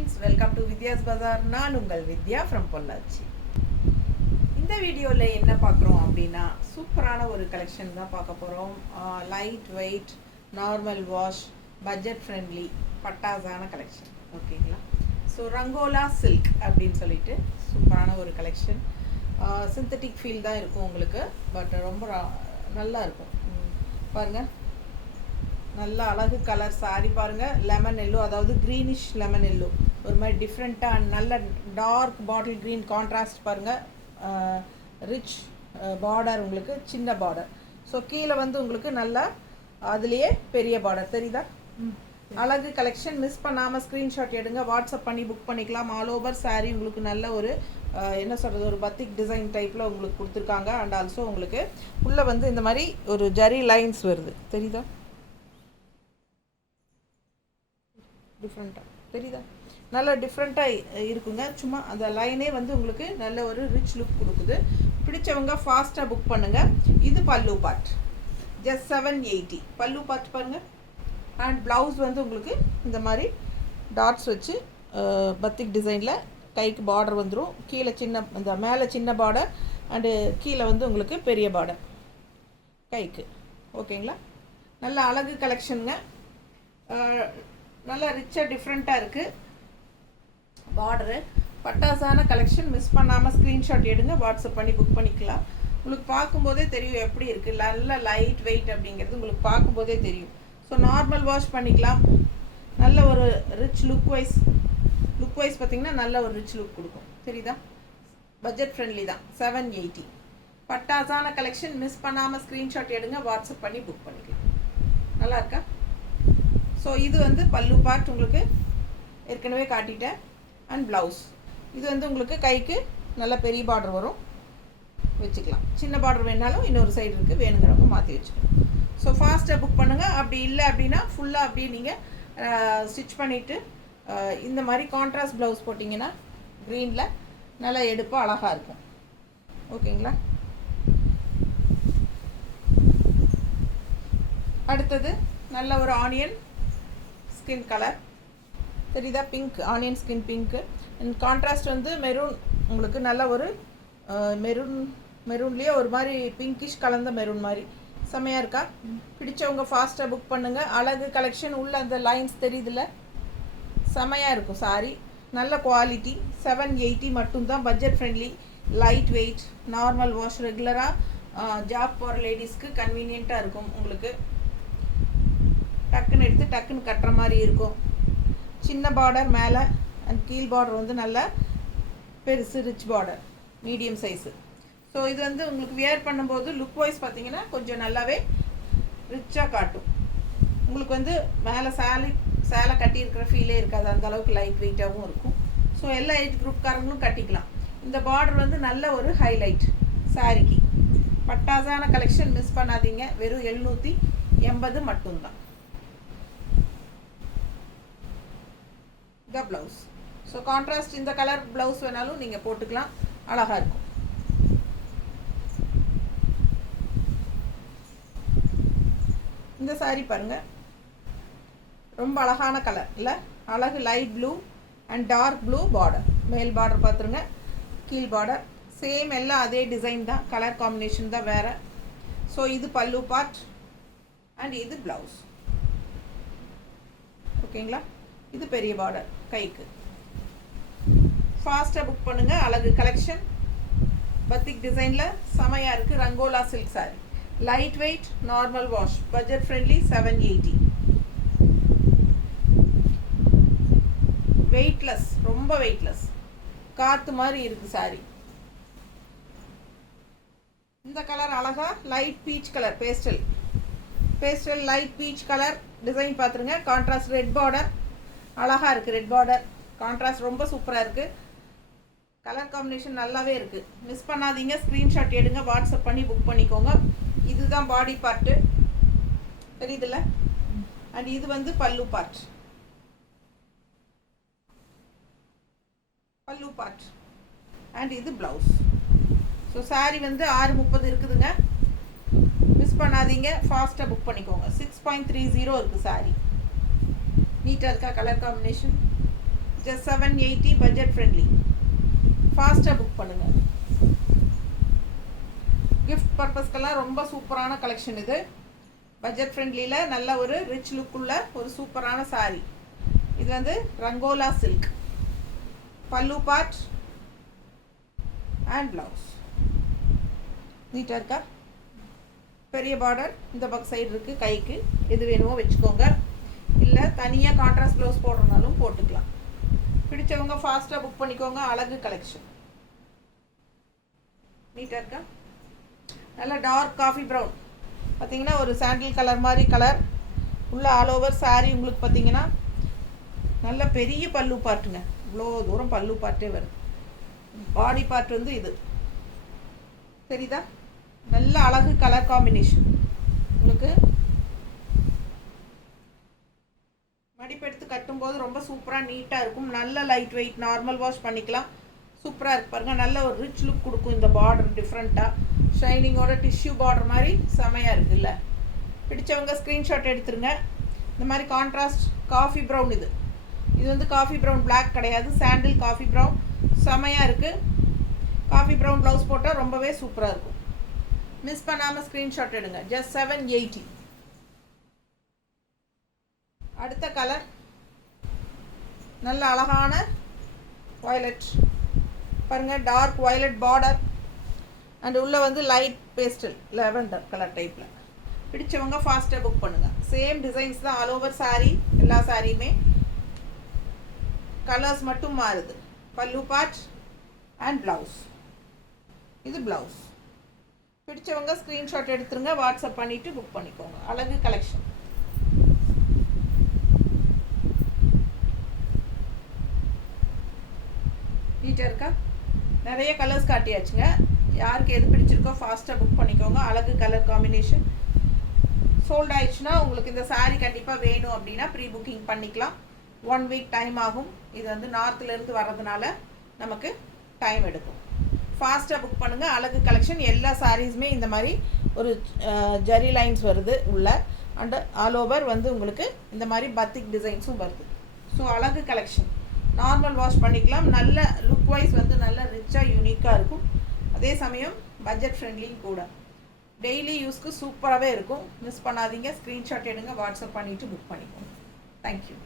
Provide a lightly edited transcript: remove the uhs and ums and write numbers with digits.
Friends, welcome to Vidya's பஜார். நான் உங்கள் வித்யா from Pollachi. இந்த வீடியோவில் என்ன பார்க்குறோம் அப்படின்னா, சூப்பரான ஒரு கலெக்ஷன் தான் பார்க்க போகிறோம். Light weight, normal wash, budget friendly, பட்டாசான கலெக்ஷன். ஓகேங்களா? ஸோ ரங்கோலா சில்க் அப்படின்னு சொல்லிட்டு சூப்பரான ஒரு கலெக்ஷன். சிந்தட்டிக் ஃபீல் தான் இருக்கும் உங்களுக்கு, பட் ரொம்ப நல்லா இருக்கும். பாருங்கள், நல்ல அழகு கலர் சாரி பாருங்கள். லெமன் எல்லோ, அதாவது க்ரீனிஷ் லெமன் எல்லோ, ஒரு மாதிரி டிஃப்ரெண்ட்டாக நல்ல டார்க் பாட்டில் க்ரீன் கான்ட்ராஸ்ட் பாருங்கள். ரிச் பார்டர், உங்களுக்கு சின்ன பார்டர். ஸோ கீழே வந்து உங்களுக்கு நல்லா அதுலேயே பெரிய பார்டர் தெரியுதா? அழகு கலெக்ஷன். மிஸ் பண்ணாமல் ஸ்க்ரீன்ஷாட் எடுங்க, வாட்ஸ்அப் பண்ணி புக் பண்ணிக்கலாம். ஆல் ஓவர் சாரீ உங்களுக்கு நல்ல ஒரு என்ன சொல்கிறது, ஒரு பத்திக் டிசைன் டைப்பில் உங்களுக்கு கொடுத்துருக்காங்க. அண்ட் ஆல்சோ உங்களுக்கு உள்ளே வந்து இந்த மாதிரி ஒரு ஜரி லைன்ஸ் வருது தெரியுதா? டிஃப்ரெண்ட்டாக தெரியுதா? நல்லா டிஃப்ரெண்ட்டாக இருக்குங்க. சும்மா அந்த லைனே வந்து உங்களுக்கு நல்ல ஒரு ரிச் லுக் கொடுக்குது. பிடிச்சவங்க ஃபாஸ்ட்டாக புக் பண்ணுங்கள். இது பல்லு பார்ட், ஜஸ்ட் 780 பல்லு பார்ட் பாருங்கள். அண்ட் ப்ளவுஸ் வந்து உங்களுக்கு இந்த மாதிரி டாட்ஸ் வச்சு பத்திக் டிசைனில் கைக்கு பார்டர் வந்துடும். கீழே சின்ன, இந்த மேலே சின்ன பார்டர் அண்டு கீழே வந்து உங்களுக்கு பெரிய பார்டர் கைக்கு. ஓகேங்களா? நல்ல அழகு கலெக்ஷனுங்க. நல்லா ரிச்சாக டிஃப்ரெண்ட்டாக இருக்குது பார்டரு. பட்டாசான கலெக்ஷன். மிஸ் பண்ணாமல் ஸ்க்ரீன்ஷாட் எடுங்க, வாட்ஸ்அப் பண்ணி புக் பண்ணிக்கலாம். உங்களுக்கு பார்க்கும்போதே தெரியும் எப்படி இருக்குது. நல்ல லைட் வெயிட் அப்படிங்கிறது உங்களுக்கு பார்க்கும்போதே தெரியும். ஸோ நார்மல் வாஷ் பண்ணிக்கலாம். நல்ல ஒரு ரிச் லுக் வைஸ் பார்த்திங்கன்னா நல்ல ஒரு ரிச் லுக் கொடுக்கும். தெரியுதா? பட்ஜெட் ஃப்ரெண்ட்லி தான். 780 பட்டாசான கலெக்ஷன். மிஸ் பண்ணாமல் ஸ்க்ரீன்ஷாட் எடுங்க, வாட்ஸ்அப் பண்ணி புக் பண்ணிக்கலாம். நல்லா இருக்கா? ஸோ இது வந்து பல்லு பார்ட் உங்களுக்கு ஏற்கனவே காட்டிட்டேன். அண்ட் ப்ளவுஸ் இது வந்து உங்களுக்கு கைக்கு நல்ல பெரிய பார்டர் வரும், வச்சுக்கலாம். சின்ன பார்டர் வேணாலும் இன்னொரு சைடு இருக்குது, வேணுங்கிறவங்க மாற்றி வச்சுக்கலாம். ஸோ ஃபாஸ்ட்டாக புக் பண்ணுங்கள். அப்படி இல்லை அப்படின்னா ஃபுல்லாக அப்படியே நீங்கள் ஸ்டிச் பண்ணிவிட்டு இந்த மாதிரி கான்ட்ராஸ்ட் ப்ளவுஸ் போட்டிங்கன்னா க்ரீனில் நல்லா எடுப்பாக அழகாக இருக்கும். ஓகேங்களா? அடுத்தது நல்ல ஒரு ஆனியன் ஸ்கின் கலர் தெரியுதா? Pink, onion skin pink. And contrast வந்து மெரூன், உங்களுக்கு நல்ல ஒரு மெரூன்லேயே ஒரு மாதிரி பிங்கிஷ் கலந்த மெரூன் மாதிரி செம்மையாக இருக்கா? பிடிச்சவங்க ஃபாஸ்ட்டாக புக் பண்ணுங்கள். அழகு கலெக்ஷன். உள்ள அந்த லைன்ஸ் தெரியுதுல்ல, செம்மையாக இருக்கும் சாரி. நல்ல குவாலிட்டி. 780 மட்டும்தான். Budget friendly, light weight, normal wash, ரெகுலராக ஜாப் போகிற லேடிஸ்க்கு கன்வீனியண்ட்டாக இருக்கும். உங்களுக்கு டக்குன்னு எடுத்து டக்குன்னு கட்டுற மாதிரி இருக்கும். சின்ன பார்டர் மேலே அண்ட் கீழ் பார்டர் வந்து நல்ல பெருசு rich border, medium size. So இது வந்து உங்களுக்கு வியர் பண்ணும்போது லுக் வைஸ் பார்த்தீங்கன்னா கொஞ்சம் நல்லாவே ரிச்சாக காட்டும். உங்களுக்கு வந்து மேலே சேலை கட்டியிருக்கிற ஃபீலே இருக்காது, அந்த அளவுக்கு லைட் வெயிட்டாகவும் இருக்கும். ஸோ எல்லா ஏஜ் குரூப்காரங்களும் கட்டிக்கலாம். இந்த பார்டர் வந்து நல்ல ஒரு ஹைலைட் சாரிக்கு. பட்டாசான கலெக்ஷன். மிஸ் பண்ணாதீங்க. வெறும் 780 மட்டும்தான். இந்த ப்ளவுஸ். ஸோ கான்ட்ராஸ்ட் இந்த கலர் ப்ளவுஸ் வேணாலும் நீங்கள் போட்டுக்கலாம், அழகாக இருக்கும். இந்த சாரி பாருங்கள், ரொம்ப அழகான கலர் இல்லை? அழகு light blue and dark blue border. மேல் பார்டர் பார்த்துருங்க, கீழ் பார்டர் சேம், எல்லாம் அதே டிசைன் தான், கலர் காம்பினேஷன் தான் வேறு. ஸோ இது பல்லு பார்ட் அண்ட் இது ப்ளவுஸ். ஓகேங்களா? இது பெரிய பார்டர் கைக்கு. ஃபாஸ்ட்டாக புக் பண்ணுங்கள். அழகு கலெக்ஷன். பத்திக் டிசைனில் செமையாக இருக்குது. Rangola silk sari. Light weight, normal wash, budget friendly, 780. Weightless, ரொம்ப வெயிட்லெஸ், காற்று மாதிரி இருக்குது சாரி. இந்த கலர் அழகா light peach colour, pastel light peach colour design பார்த்துருங்க. கான்ட்ராஸ்ட் ரெட் பார்டர் அழகாக இருக்குது. ரெட் பார்டர் கான்ட்ராஸ்ட் ரொம்ப சூப்பராக இருக்குது. கலர் காம்பினேஷன் நல்லாவே இருக்குது. மிஸ் பண்ணாதீங்க. ஸ்க்ரீன்ஷாட் எடுங்க, வாட்ஸ்அப் பண்ணி புக் பண்ணிக்கோங்க. இதுதான் பாடி பார்ட்டு, தெரியுதுல்ல? அண்ட் இது வந்து பல்லு பார்ட். அண்ட் இது ப்ளவுஸ். ஸோ சாரி வந்து 630 இருக்குதுங்க. மிஸ் பண்ணாதீங்க. ஃபாஸ்ட்டாக புக் பண்ணிக்கோங்க. 6.30 இருக்குது சாரி. நீட்டாக இருக்கா? Colour combination just 780 budget friendly. ஃபாஸ்ட்டாக புக் பண்ணுங்கள். கிஃப்ட் பர்பஸ்க்கெல்லாம் ரொம்ப சூப்பரான கலெக்ஷன் இது. பட்ஜெட் ஃப்ரெண்ட்லியில் நல்ல ஒரு ரிச் லுக்குள்ள ஒரு சூப்பரான சாரீ. இது வந்து ரங்கோலா சில்க். பல்லு பார்ட் அண்ட் ப்ளவுஸ். நீட்டாக இருக்கா? பெரிய பார்டர் இந்த பக்கம் சைடு இருக்குது. கைக்கு எது வேணுமோ வச்சுக்கோங்க. இல்லை தனியாக கான்ட்ராஸ்ட் ப்ளவுஸ் போடுறதுனாலும் போட்டுக்கலாம். பிடிச்சவங்க ஃபாஸ்ட்டாக புக் பண்ணிக்கோங்க. அழகு கலெக்ஷன். நீட்டாக இருக்கா? நல்ல டார்க் காஃபி ப்ரௌன். பார்த்தீங்கன்னா ஒரு சாண்டில் கலர் மாதிரி கலர் உள்ள ஆல் ஓவர் சாரீ. உங்களுக்கு பார்த்தீங்கன்னா நல்ல பெரிய பல்லு பார்ட்டுங்க. இவ்வளோ தூரம் பல்லு பார்ட்டே வருது. பாடி பார்ட் வந்து இது சரிதா? நல்ல அழகு கலர் காம்பினேஷன். உங்களுக்கு மடிப்பெடுத்து கட்டும்போது ரொம்ப சூப்பராக நீட்டாக இருக்கும். நல்ல லைட் வெயிட், நார்மல் வாஷ் பண்ணிக்கலாம். சூப்பராக இருக்கு பாருங்கள். நல்ல ஒரு ரிச் லுக் கொடுக்கும். இந்த பார்டர் டிஃப்ரெண்ட்டாக ஷைனிங்கோட டிஷ்யூ பார்டர் மாதிரி செமையாக இருக்குல்ல? பிடிச்சவங்க ஸ்க்ரீன்ஷாட் எடுத்துருங்க. இந்த மாதிரி கான்ட்ராஸ்ட் காஃபி ப்ரௌன். இது வந்து காஃபி ப்ரௌன், பிளாக் கிடையாது, சாண்டில் காஃபி ப்ரௌன். செமையாக இருக்குது. காஃபி ப்ரௌன் ப்ளவுஸ் போட்டால் ரொம்பவே சூப்பராக இருக்கும். மிஸ் பண்ணாமல் ஸ்க்ரீன்ஷாட் எடுங்க. ஜஸ்ட் 780. அடுத்த கலர் நல்ல அழகான வயலட் பாருங்கள். டார்க் வயலட் பார்டர் அண்ட் உள்ளே வந்து லைட் பேஸ்டல் லெவண்டர் கலர் டைப்பில். பிடிச்சவங்க ஃபாஸ்ட்டாக புக் பண்ணுங்கள். சேம் டிசைன்ஸ் தான் ஆல் ஓவர் சாரீ. எல்லா சாரியுமே கலர்ஸ் மட்டும் மாறுது. பல்லு பார்ட் அண்ட் ப்ளவுஸ். இது ப்ளவுஸ். பிடிச்சவங்க ஸ்க்ரீன்ஷாட் எடுத்துருங்க. வாட்ஸ்அப் பண்ணிவிட்டு புக் பண்ணிக்கோங்க. அழகு கலெக்ஷன். நீட்டாக இருக்கா? நிறைய கலர்ஸ் காட்டியாச்சுங்க. யாருக்கு எது பிடிச்சிருக்கோ ஃபாஸ்ட்டாக புக் பண்ணிக்கோங்க. அழகு கலர் காம்பினேஷன். சோல்ட் ஆயிடுச்சுன்னா உங்களுக்கு இந்த சாரீ கண்டிப்பாக வேணும் அப்படின்னா ப்ரீ புக்கிங் பண்ணிக்கலாம். 1 வீக் டைம் ஆகும். இது வந்து நார்த்துலேருந்து வர்றதுனால நமக்கு டைம் எடுக்கும். ஃபாஸ்ட்டாக புக் பண்ணுங்கள். அழகு கலெக்ஷன். எல்லா சாரீஸுமே இந்த மாதிரி ஒரு ஜரி லைன்ஸ் வருது உள்ள. அண்ட் ஆல் ஓவர் வந்து உங்களுக்கு இந்த மாதிரி பத்திக் டிசைன்ஸும் வருது. ஸோ அழகு கலெக்ஷன். நார்மல் வாஷ் பண்ணிக்கலாம். நல்ல லுக் வைஸ் வந்து நல்ல ரிச்சாக யூனிக்காக இருக்கும். அதே சமயம் பட்ஜெட் ஃப்ரெண்ட்லியும் கூட. டெய்லி யூஸ்க்கு சூப்பராகவே இருக்கும். மிஸ் பண்ணாதீங்க. ஸ்க்ரீன்ஷாட் எடுங்க. வாட்ஸ்அப் பண்ணிவிட்டு புக் பண்ணிக்கோங்க. தேங்க்யூ.